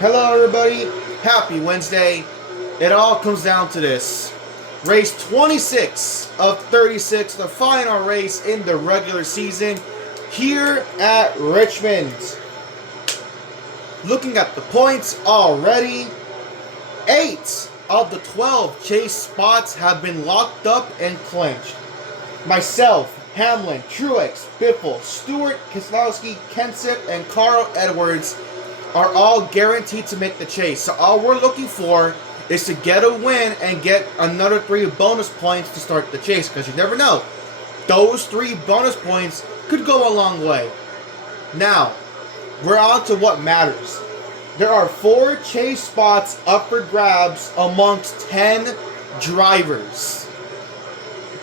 Hello everybody, happy Wednesday. It all comes down to this. Race 26 of 36, the final race in the regular season here at Richmond. Looking at the points already, 8 of the 12 chase spots have been locked up and clinched. Myself, Hamlin, Truex, Biffle, Stewart, Keselowski, Kenseth, and Carl Edwards are all guaranteed to make the chase. So all we're looking for is to get a win and get another 3 bonus points to start the chase, because you never know. Those 3 bonus points could go a long way. Now, we're on to what matters. There are 4 chase spots up for grabs amongst 10 drivers.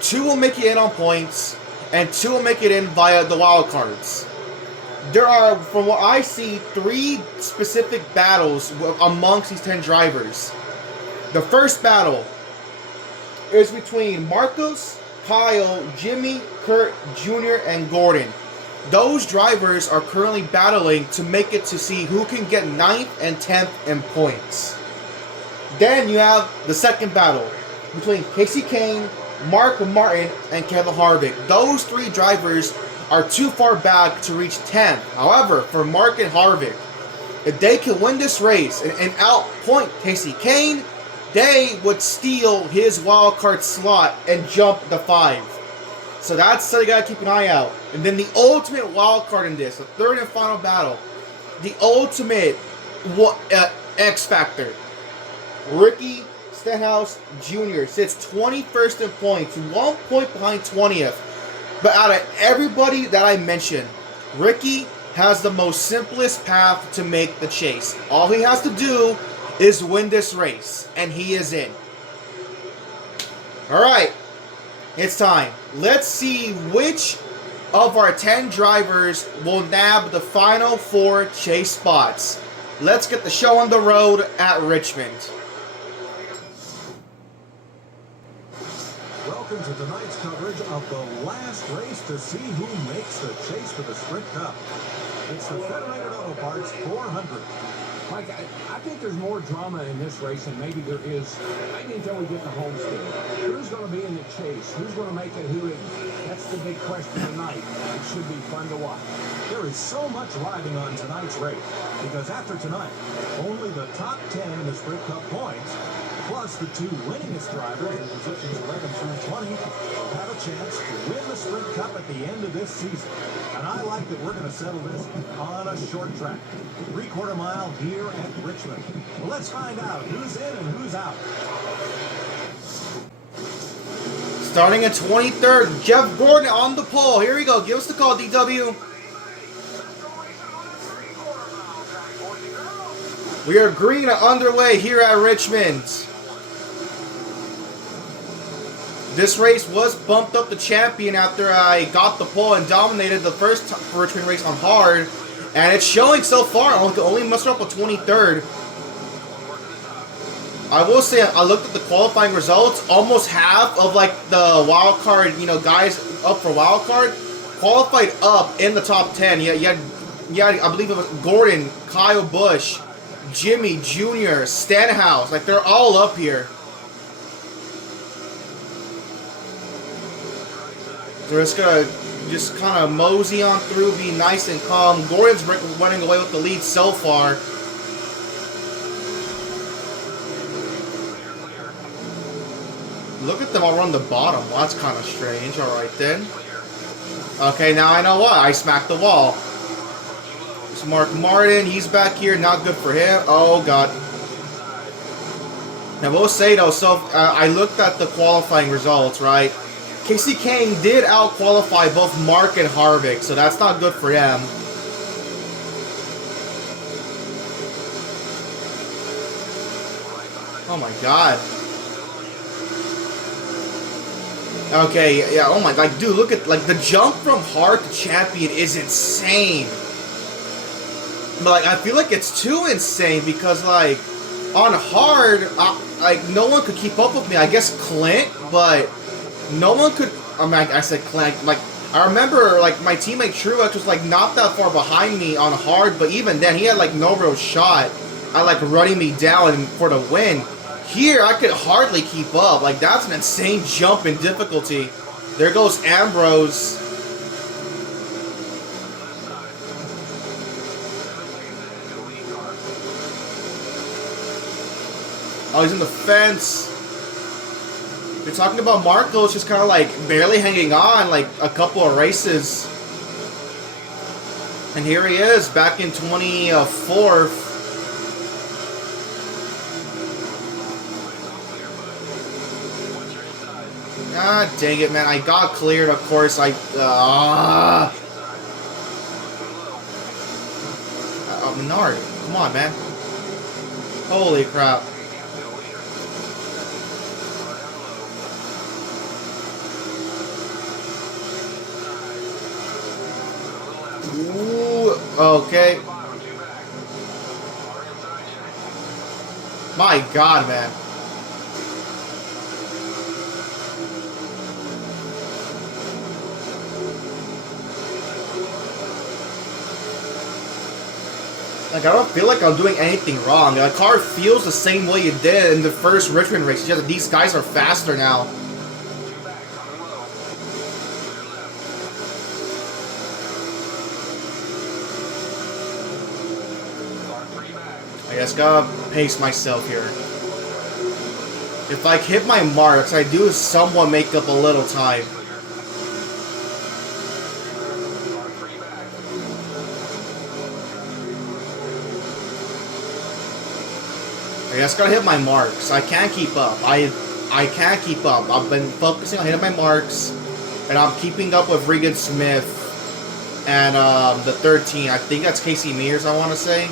2 will make it in on points, and 2 will make it in via the wild cards. There are, from what I see, 3 specific battles amongst these 10 drivers. The first battle is between Marcos, Kyle, Jimmy, Kurt, Jr., and Gordon. Those drivers are currently battling to make it to see who can get 9th and 10th in points. Then you have the second battle between Casey Kane, Mark Martin, and Kevin Harvick. Those 3 drivers are too far back to reach 10th. However, for Mark and Harvick, if they can win this race and outpoint Casey Kane, they would steal his wildcard slot and jump the 5. So that's something you gotta keep an eye out. And then the ultimate wildcard in this, the third and final battle, the ultimate X Factor. Ricky Stenhouse Jr. sits 21st in points, 1 point behind 20th. But out of everybody that I mentioned, Ricky has the most simplest path to make the chase. All he has to do is win this race, and he is in. Alright, it's time. Let's see which of our 10 drivers will nab the final 4 chase spots. Let's get the show on the road at Richmond. Welcome to tonight's coverage of the last race to see who makes the chase for the Sprint Cup. It's the Federated Auto Parts 400. Mike, I think there's more drama in this race than maybe there is, maybe until we get to Homestead. Who's going to be in the chase? Who's going to make it? Who isn't? That's the big question tonight. It should be fun to watch. There is so much riding on tonight's race, because after tonight, only the top 10 in the Sprint Cup points, plus the 2 winningest drivers in positions 11 through 20, have a chance to win the Sprint Cup at the end of this season. And I like that we're going to settle this on a short track. 3/4 mile here at Richmond. Well, let's find out who's in and who's out. Starting at 23rd, Jeff Gordon on the pole. Here we go. Give us the call, DW. We are green and underway here at Richmond. This race was bumped up to champion after I got the pole and dominated the first Richmond race on hard. And it's showing so far. I only mustered up a 23rd. I will say, I looked at the qualifying results. Almost half of like the wild card, guys up for wild card qualified up in the top 10. Yeah, I believe it was Gordon, Kyle Busch, Jimmy Jr., Stenhouse. Like, they're all up here. So we're just gonna kind of mosey on through, be nice and calm. Gordon's running away with the lead so far. Look at them all run the bottom. Well, that's kind of strange. All right, then. Okay, now I know why. I smacked the wall. It's Mark Martin. He's back here. Not good for him. Oh, God. Now, we'll say, though, so I looked at the qualifying results, right? Casey Kane did out-qualify both Mark and Harvick, so that's not good for them. Oh, my God. Okay, yeah, oh my God, dude, look at, like, the jump from hard to champion is insane. But, like, I feel like it's too insane because, like, on hard, like, no one could keep up with me. I guess Clint, but no one could, I said Clint, like, I remember, like, my teammate Truex was, like, not that far behind me on hard, but even then, he had, like, no real shot. like running me down for the win. Here, I could hardly keep up. Like, that's an insane jump in difficulty. There goes Ambrose. Oh, he's in the fence. You're talking about Marco's just kind of like barely hanging on like a couple of races. And here he is back in 24th. God dang it, man. I got cleared, of course. Menard, come on, man. Holy crap. Ooh, okay. My God, man. Like, I don't feel like I'm doing anything wrong. The car feels the same way it did in the first Richmond race. Just these guys are faster now. I just gotta pace myself here. If I hit my marks, I do somewhat make up a little time. I just gotta hit my marks. I can't keep up. I can't keep up. I've been focusing on hitting my marks, and I'm keeping up with Regan Smith and the 13. I think that's Casey Mears, I want to say.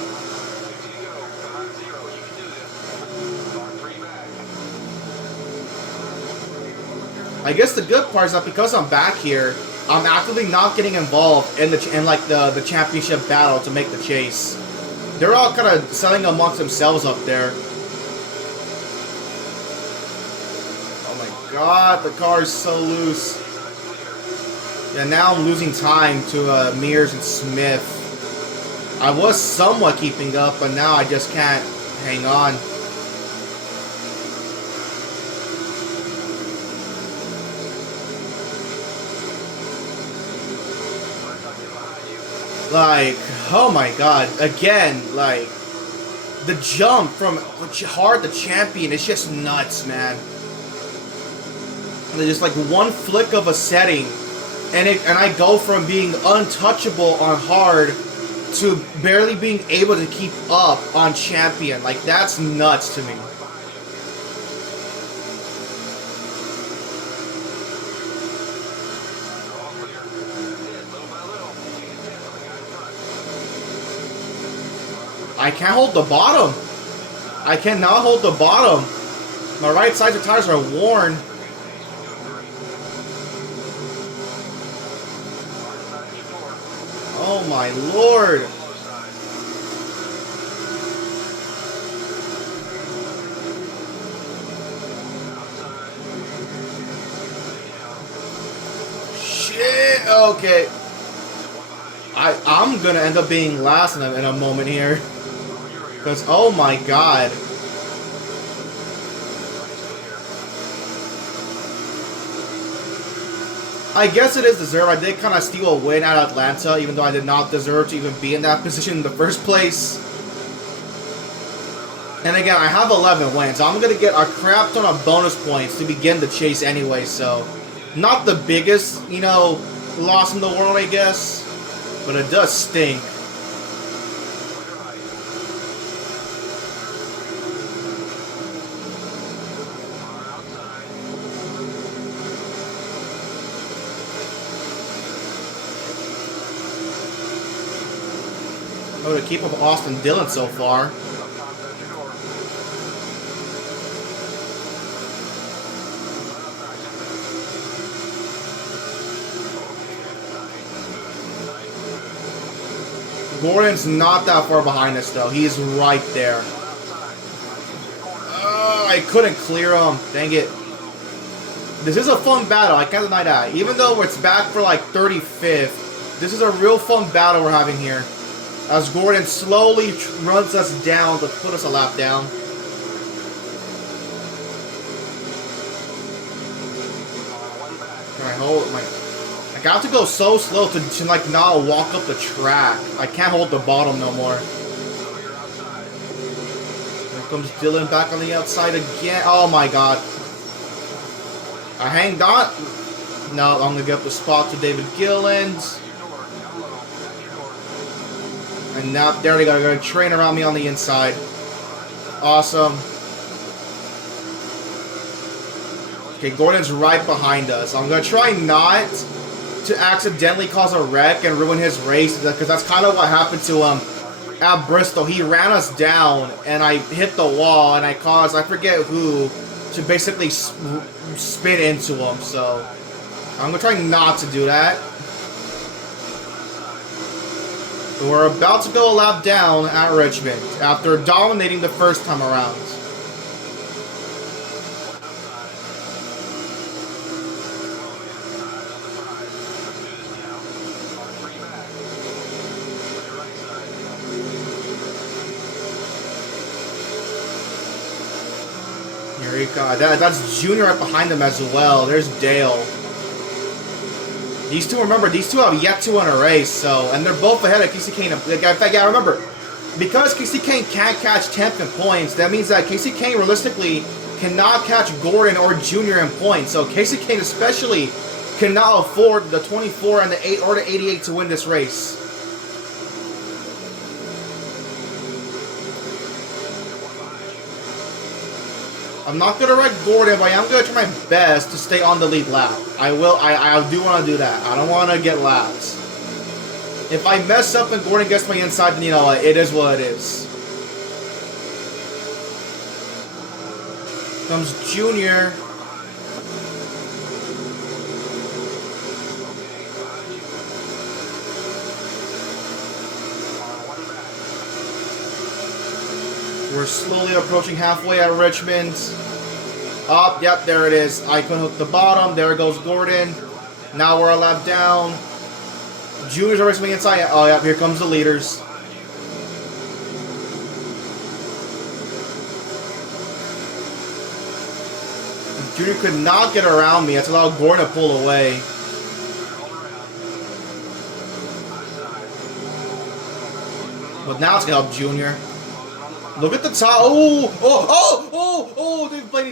I guess the good part is that because I'm back here, I'm actively not getting involved in the championship battle to make the chase. They're all kind of selling amongst themselves up there. Oh my God, the car is so loose. Yeah, now I'm losing time to Mears and Smith. I was somewhat keeping up, but now I just can't hang on. Like, oh my God, again, like, the jump from hard to champion is just nuts, man. And just like one flick of a setting, and I go from being untouchable on hard to barely being able to keep up on champion. Like, that's nuts to me. I can't hold the bottom. I cannot hold the bottom. My right sides of tires are worn. Oh my Lord. Shit. Okay. I'm gonna end up being last in a moment here. Because, oh my God. I guess it is deserved. I did kind of steal a win at Atlanta, even though I did not deserve to even be in that position in the first place. And again, I have 11 wins. I'm going to get a crap ton of bonus points to begin the chase anyway, so not the biggest, you know, loss in the world, I guess. But it does stink. Oh, to keep up with Austin Dillon so far. Gordon's not that far behind us, though. He's right there. Oh, I couldn't clear him. Dang it. This is a fun battle. I can't deny that. Even though it's back for like 35th, this is a real fun battle we're having here. as Gordon slowly runs us down to put us a lap down. Alright, hold my... I got to go so slow to like not walk up the track. I can't hold the bottom no more. Here comes Dylan back on the outside again. Oh my god. I hanged on. No, I'm gonna get up the spot to David Gilliland. And now, there they go. They're gonna train around me on the inside. Awesome. Okay, Gordon's right behind us. I'm gonna try not to accidentally cause a wreck and ruin his race, because that's kind of what happened to him at Bristol. He ran us down, and I hit the wall, and I caused, I forget who, to basically spin into him. So I'm gonna try not to do that. We're about to go a lap down at Richmond after dominating the first time around. Here we go. That's Junior right behind them as well. There's Dale. These two, remember, these two have yet to win a race, so, and they're both ahead of Casey Kane. In fact, yeah, remember, because Casey Kane can't catch 10th in points, that means that Casey Kane realistically cannot catch Gordon or Junior in points. So Casey Kane especially cannot afford the 24 and the 8 or the 88 to win this race. I'm not gonna wreck Gordon, but I'm gonna try my best to stay on the lead lap. I do want to do that. I don't want to get laps. If I mess up and Gordon gets my inside, then you know what? It is what it is. Comes Junior. We're slowly approaching halfway at Richmond. Oh, yep, there it is. I couldn't hook the bottom. There goes Gordon. Now we're a lap down. Junior's are racing inside. Oh, yep, here comes the leaders. Junior could not get around me. That's allowed Gordon to pull away. But now it's going to help Junior. Look at the top. Oh,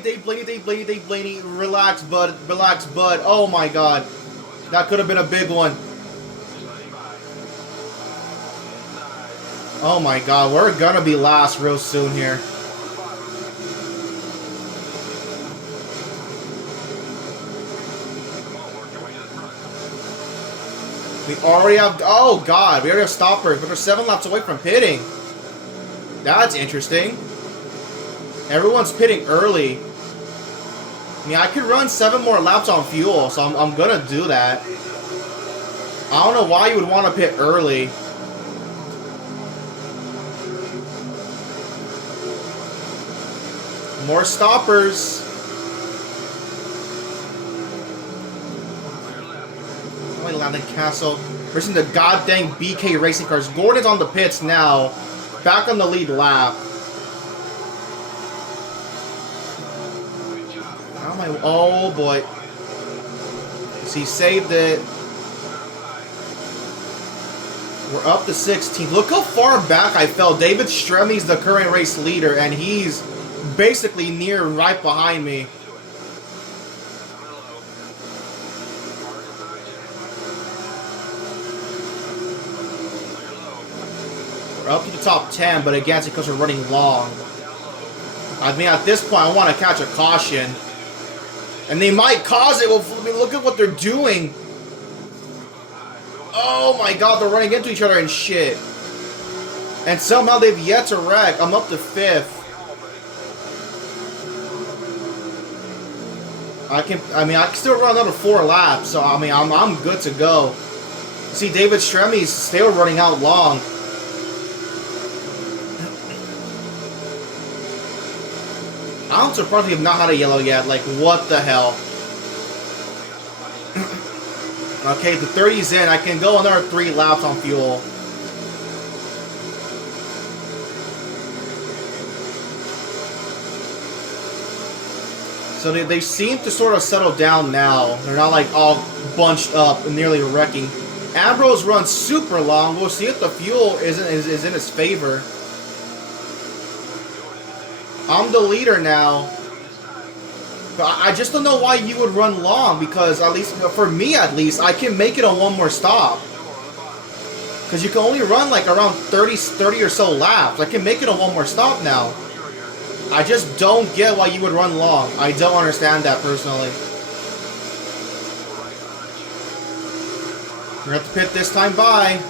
Dave Blaney. Relax, bud. Oh my god. That could have been a big one. Oh my god, we're gonna be last real soon here. We already have, oh god, we already have stoppers, but we're 7 laps away from pitting. That's interesting. Everyone's pitting early. I mean, I could run 7 more laps on fuel, so I'm gonna do that. I don't know why you would want to pit early. More stoppers. Oh, Landon Castle. Racing the goddamn BK racing cars. Gordon's on the pits now. Back on the lead lap. Oh boy. He saved it. We're up to 16. Look how far back I fell. David Stremmy's the current race leader, and he's basically near right behind me. We're up to the top 10, but again, it's because we're running long. I mean, at this point, I want to catch a caution. And they might cause it. Well, I mean, look at what they're doing. Oh my god, they're running into each other and shit. And somehow they've yet to wreck. I'm up to 5th. I can still run another 4 laps, so I mean, I'm good to go. See, David Stremmy's still running out long. I'm surprised we have not had a yellow yet. Like, what the hell? Okay, the 30's in. I can go another 3 laps on fuel. So they seem to sort of settle down now. They're not like all bunched up and nearly wrecking. Ambrose runs super long. We'll see if the fuel is in his favor. I'm the leader now. But I just don't know why you would run long, because at least, for me at least, I can make it on one more stop. Because you can only run like around 30 or so laps. I can make it on one more stop now. I just don't get why you would run long. I don't understand that personally. We're going to have to pit this time by.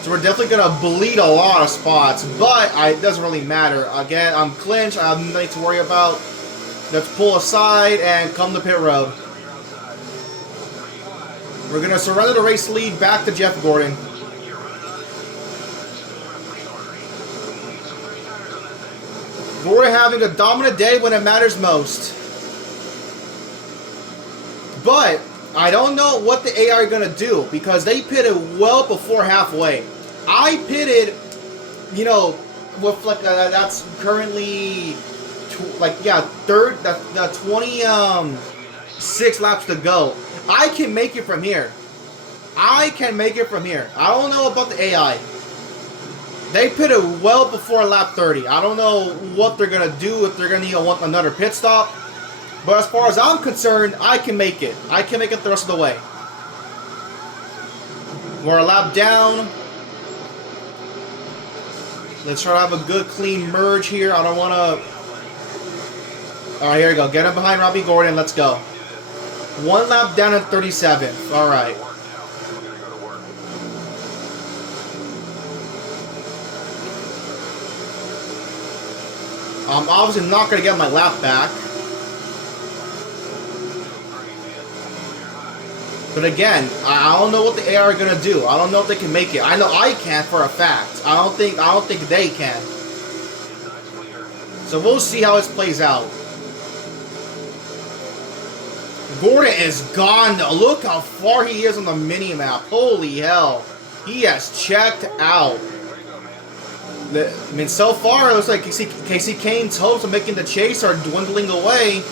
So we're definitely going to bleed a lot of spots. But it doesn't really matter. Again, I'm clinched. I have nothing to worry about. Let's pull aside and come to pit road. We're going to surrender the race lead back to Jeff Gordon. Gordon having a dominant day when it matters most. But I don't know what the AI are going to do, because they pitted well before halfway. I pitted, you know, with like that's currently third, 26 laps to go. I can make it from here. I can make it from here. I don't know about the AI. They pitted well before lap 30. I don't know what they're going to do, if they're going to need another pit stop. But as far as I'm concerned, I can make it. I can make it the rest of the way. We're a lap down. Let's try to have a good, clean merge here. I don't want to... Alright, here we go. Get him behind Robbie Gordon. Let's go. One lap down at 37th. Alright. I'm obviously not going to get my lap back. But again, I don't know what the AI are going to do. I don't know if they can make it. I know I can for a fact. I don't think they can. So we'll see how this plays out. Gordon is gone. Look how far he is on the mini-map. Holy hell. He has checked out. I mean, so far, it looks like Casey Kane's hopes of making the chase are dwindling away.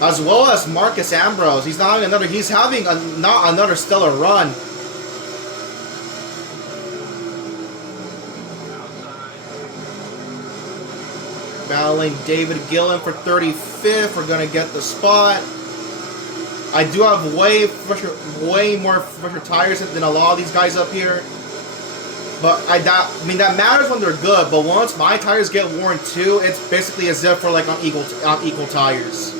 As well as Marcus Ambrose. He's having not another stellar run. Battling David Gillen for 35th. We're going to get the spot. I do have way more fresher tires than a lot of these guys up here. But I mean, that matters when they're good. But once my tires get worn too, it's basically as if we're like on equal tires.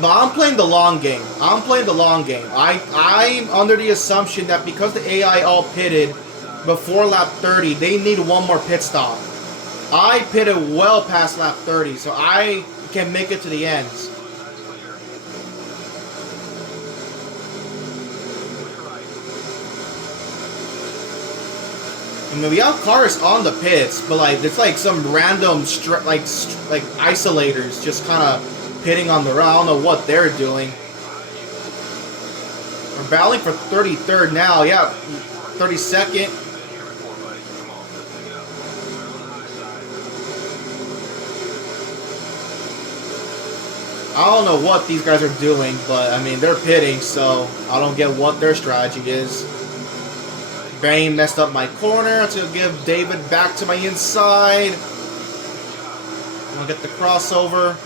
But I'm playing the long game. I'm under the assumption that because the AI all pitted before lap 30, they need one more pit stop. I pitted well past lap 30, so I can make it to the ends. I mean, we have cars on the pits, but like it's like some random like isolators just kind of pitting on the road. I don't know what they're doing. We're battling for 33rd now. Yeah, 32nd. I don't know what these guys are doing, but I mean, they're pitting, so I don't get what their strategy is. Bane messed up my corner. It's going to give David back to my inside. I'm going to get the crossover.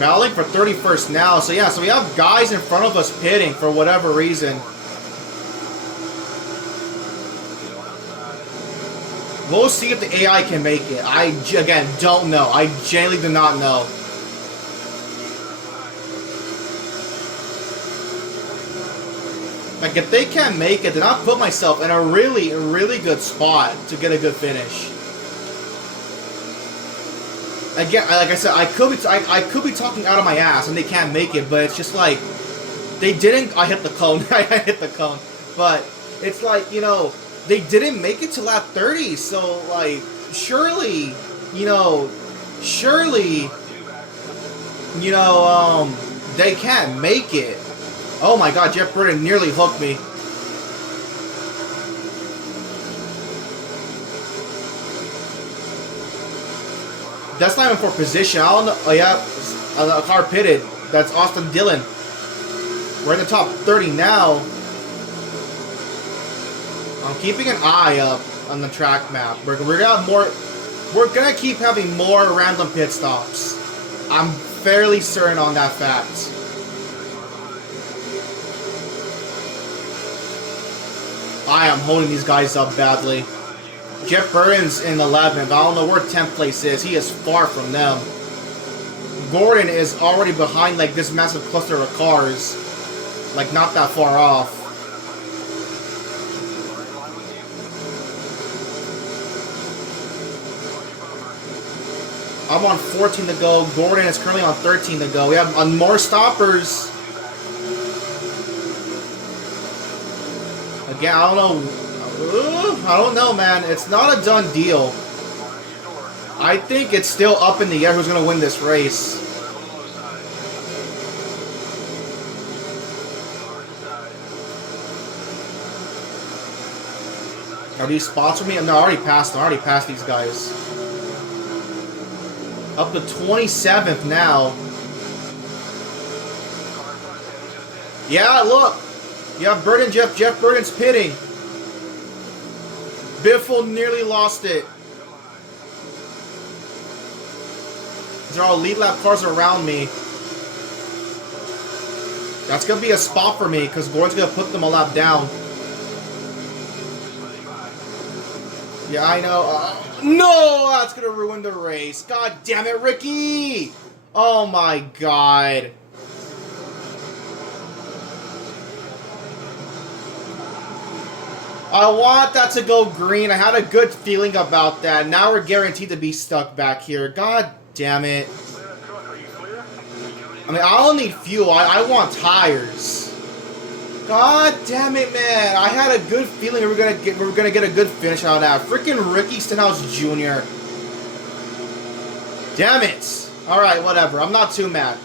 Battling for 31st now. So yeah, so we have guys in front of us pitting for whatever reason. We'll see if the AI can make it. I, again, don't know. I genuinely do not know. Like, if they can't make it, then I'll put myself in a really, really good spot to get a good finish. Again, like I said, I could be talking out of my ass and they can't make it, but it's just like they didn't. I hit the cone. I hit the cone, but it's like, you know, they didn't make it to lap 30, so like surely, you know, surely, you know, they can't make it. Oh my god, Jeff Burton nearly hooked me. That's not even for position. I don't know. Oh yeah, a car pitted. That's Austin Dillon. We're in the top 30 now. I'm keeping an eye up on the track map. We're gonna have more. We're gonna keep having more random pit stops. I'm fairly certain on that fact. I am holding these guys up badly. Jeff Burton's in 11th. I don't know where 10th place is. He is far from them. Gordon is already behind like this massive cluster of cars. Like not that far off. I'm on 14 to go. Gordon is currently on 13 to go. We have more stoppers. Again, I don't know. I don't know, man. It's not a done deal. I think it's still up in the air who's going to win this race. Are these spots for me? No, I already passed them. I already passed these guys. Up to 27th now. Yeah, look. You have Burton, Jeff Burton's pitting. Biffle nearly lost it. These are all lead lap cars around me. That's going to be a spot for me because Gordon's going to put them a lap down. Yeah, I know. No, that's going to ruin the race. God damn it, Ricky. Oh my god. I want that to go green. I had a good feeling about that. Now we're guaranteed to be stuck back here. God damn it. I mean, I don't need fuel. I want tires. God damn it, man. I had a good feeling we were gonna get a good finish out of that. Freaking Ricky Stenhouse Jr. Damn it. Alright, whatever. I'm not too mad.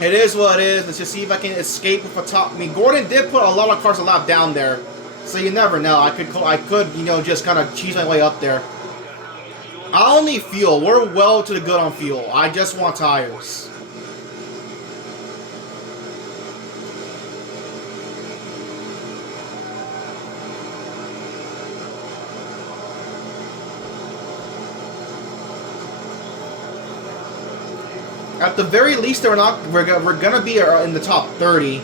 It is what it is. Let's just see if I can escape with a top. I mean, Gordon did put a lot of cars a lap down there. So you never know. I could, you know, just kind of cheese my way up there. I don't need fuel. We're well to the good on fuel. I just want tires. At the very least, we're gonna be in the top 30.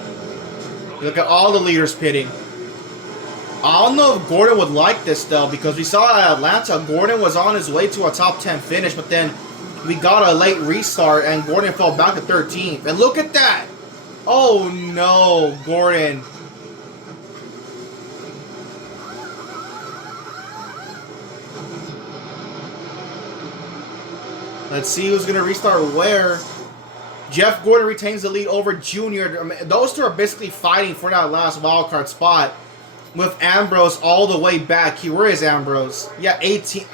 Look at all the leaders pitting. I don't know if Gordon would like this though, because we saw at Atlanta, Gordon was on his way to a top 10 finish, but then we got a late restart and Gordon fell back to 13th. And look at that! Oh no, Gordon. Let's see who's going to restart where. Jeff Gordon retains the lead over Junior. I mean, those two are basically fighting for that last wildcard spot. With Ambrose all the way back. Where is Ambrose? Yeah, 18.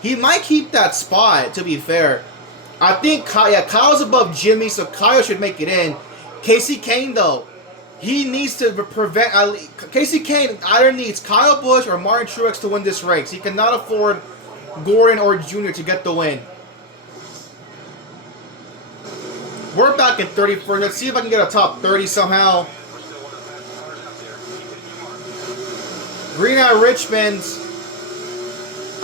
He might keep that spot, to be fair. I think Kyle's above Jimmy, so Kyle should make it in. Casey Kane, though, he needs to prevent... Casey Kane either needs Kyle Busch or Martin Truex to win this race. He cannot afford Gordon or Junior to get the win. We're back in 34th. Let's see if I can get a top 30 somehow. Green at Richmond.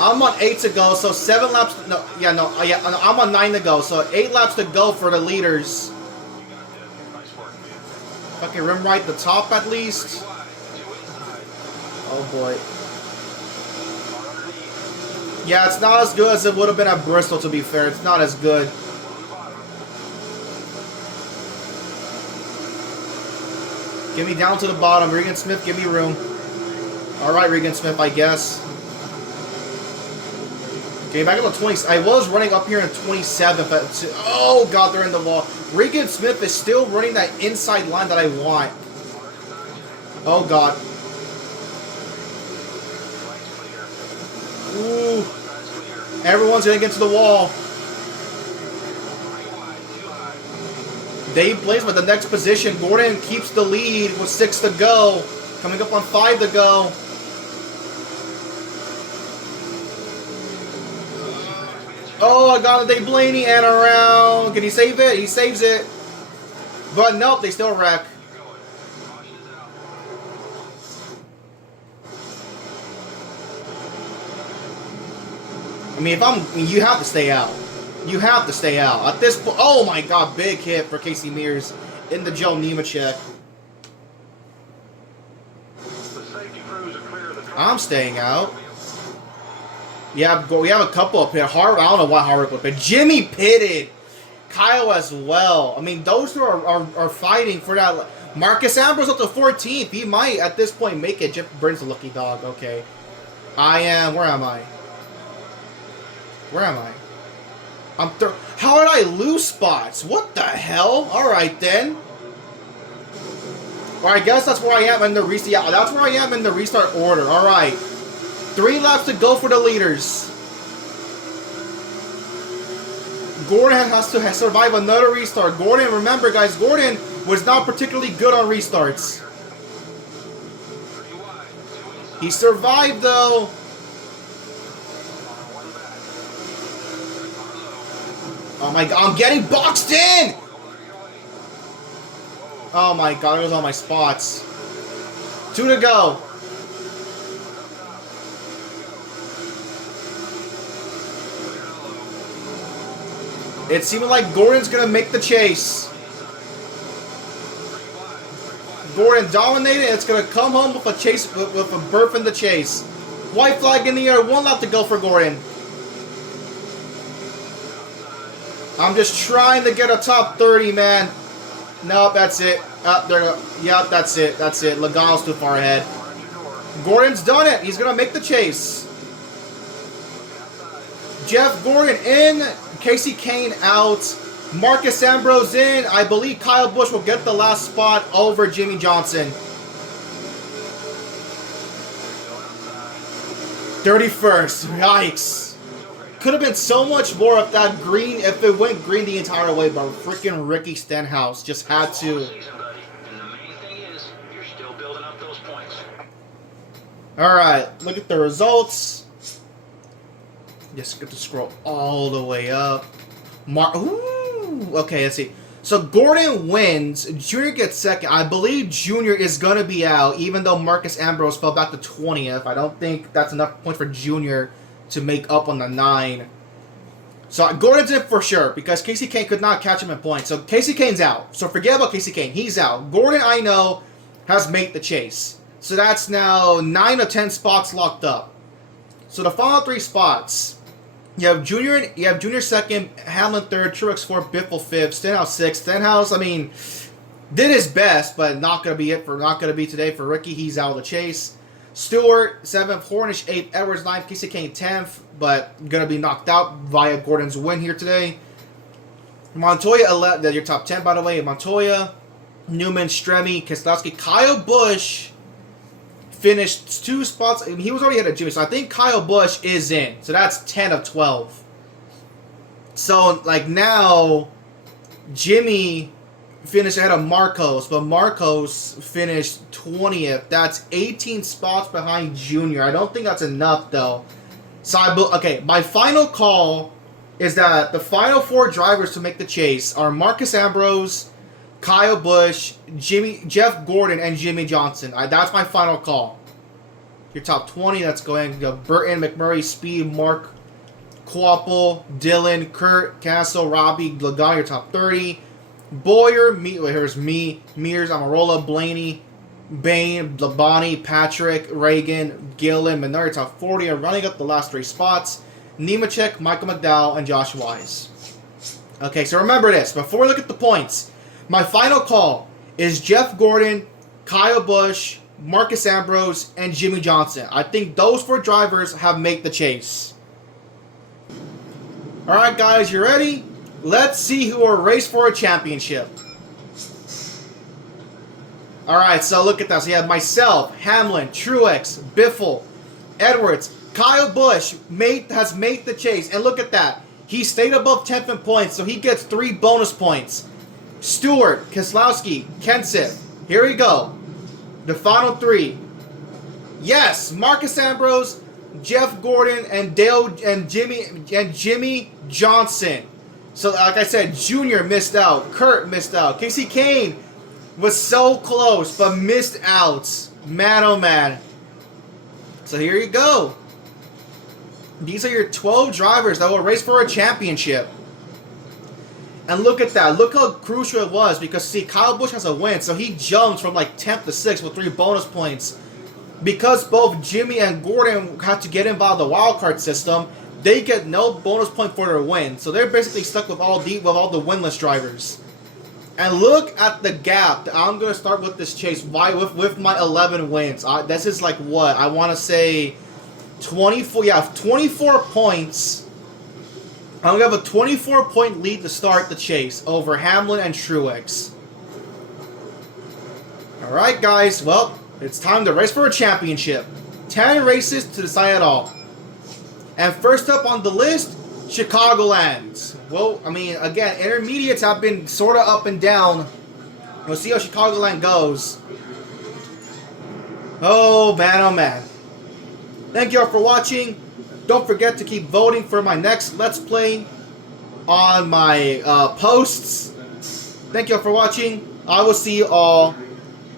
I'm on 8 to go, so 7 laps. I'm on 9 to go, so 8 laps to go for the leaders. If I can rim right the top at least. Oh boy. Yeah, it's not as good as it would have been at Bristol, to be fair. It's not as good. Get me down to the bottom. Regan Smith, give me room. Alright, Regan Smith, I guess. Okay, back up to 20. I was running up here in 27th. But oh, God, they're in the wall. Regan Smith is still running that inside line that I want. Oh, God. Ooh. Everyone's going to get to the wall. Dave Blaze with the next position. Gordon keeps the lead with 6 to go. Coming up on 5 to go. Oh, I got a Dave Blaney and around. Can he save it? He saves it. But nope, they still wreck. I mean, you have to stay out. You have to stay out. At this point, oh my god, big hit for Casey Mears in the Joe Nemechek. I'm staying out. Yeah, we have a couple up here. I don't know why Harvick would, but Jimmy pitted. Kyle as well. I mean, those two are fighting for that. Marcus Ambrose up to 14th. He might, at this point, make it. Jeff Burns a lucky dog. Okay. Where am I? Where am I? How did I lose spots? What the hell? Alright then. Well, I guess that's where I am in the restart. Yeah, that's where I am in the restart order. Alright. 3 laps to go for the leaders. Gordon has to survive another restart. Gordon, remember guys, Gordon was not particularly good on restarts. He survived though. Oh my god, I'm getting boxed in! Oh my god, there goes all my spots. 2 to go. It seemed like Gordon's gonna make the chase. Gordon dominated, and it's gonna come home with a chase, with a berth in the chase. White flag in the air, 1 lap to go for Gordon. I'm just trying to get a top 30, man. Nope, that's it. There. Yep, that's it. That's it. Logano's too far ahead. Gordon's done it. He's gonna make the chase. Jeff Gordon in. Casey Kane out. Marcus Ambrose in. I believe Kyle Busch will get the last spot over Jimmy Johnson. 31st. Yikes. Could have been so much more if that green, if it went green the entire way, but freaking Ricky Stenhouse just had to. Alright, look at the results. Just get to scroll all the way up. Ooh, okay, let's see. So Gordon wins. Junior gets second. I believe Junior is going to be out, even though Marcus Ambrose fell back to 20th. I don't think that's enough points for Junior to make up on the 9. So Gordon's in for sure, because Casey Kane could not catch him in points. So Casey Kane's out. So forget about Casey Kane. He's out. Gordon, I know, has made the chase. So that's now 9 of 10 spots locked up. So the final 3 spots. You have Junior second, Hamlin third, Truex fourth, Biffle fifth, Stenhouse sixth. Stenhouse, I mean, did his best, but not gonna be today for Ricky. He's out of the chase. Stewart 7th, Hornish 8th, Edwards 9th, Casey Kane 10th, but gonna be knocked out via Gordon's win here today. Montoya 11th, your top 10 by the way. Montoya, Newman, Stremme, Keselowski, Kyle Busch finished 2 spots. I mean, he was already ahead of Jimmy, so I think Kyle Busch is in. So that's 10 of 12. So, like, now, Jimmy finished ahead of Marcos, but Marcos finished 20th. That's 18 spots behind Junior. I don't think that's enough, though. So, okay, my final call is that the final 4 drivers to make the chase are Marcus Ambrose, Kyle Busch, Jeff Gordon, and Jimmy Johnson. That's my final call. Your top 20, that's going to go Burton, McMurray, Speed, Mark, Quapple, Dylan, Kurt, Castle, Robbie, Logano, your top 30. Boyer, here's me, Mears, Amarola, Blaney, Bain, Labonte, Patrick, Reagan, Gillen, Menard, top 40 are running up the last 3 spots. Nemechek, Michael McDowell, and Josh Wise. Okay, so remember this. Before we look at the points, my final call is Jeff Gordon, Kyle Busch, Marcus Ambrose, and Jimmy Johnson. I think those 4 drivers have made the chase. Alright guys, you ready? Let's see who will race for a championship. Alright, so look at that. So you have myself, Hamlin, Truex, Biffle, Edwards, Kyle Busch has made the chase, and look at that. He stayed above 10th in points, so he gets 3 bonus points. Stewart, Keselowski, Kenseth. Here we go. The final 3. Yes, Marcus Ambrose, Jeff Gordon, and Jimmy Johnson. So, like I said, Junior missed out. Kurt missed out. Casey Kane was so close, but missed out. Man, oh man. So here you go. These are your 12 drivers that will race for a championship. And look at that. Look how crucial it was. Because, see, Kyle Busch has a win. So he jumps from like 10th to 6th with 3 bonus points. Because both Jimmy and Gordon had to get involved in the wildcard system, they get no bonus point for their win. So they're basically stuck with all the winless drivers. And look at the gap. I'm going to start with this chase with my 11 wins. This is like what? I want to say 24. Yeah, 24 points. I'm going to have a 24-point lead to start the chase over Hamlin and Truex. Alright, guys. Well, it's time to race for a championship. 10 races to decide it all. And first up on the list, Chicagoland. Well, I mean, again, intermediates have been sort of up and down. We'll see how Chicagoland goes. Oh, man, oh, man. Thank you all for watching. Don't forget to keep voting for my next Let's Play on my posts. Thank you all for watching. I will see you all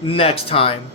next time.